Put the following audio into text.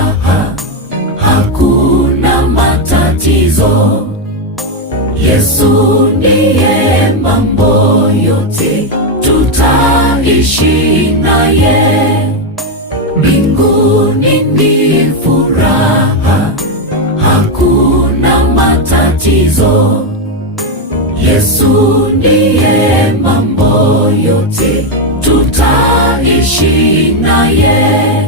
furaha, hakuna matatizo. Yesu ndiye mambo yote, tutaishi naye. Mbinguni ni furaha, hakuna matatizo. Yesu ndiye mambo yote, tutaishi naye.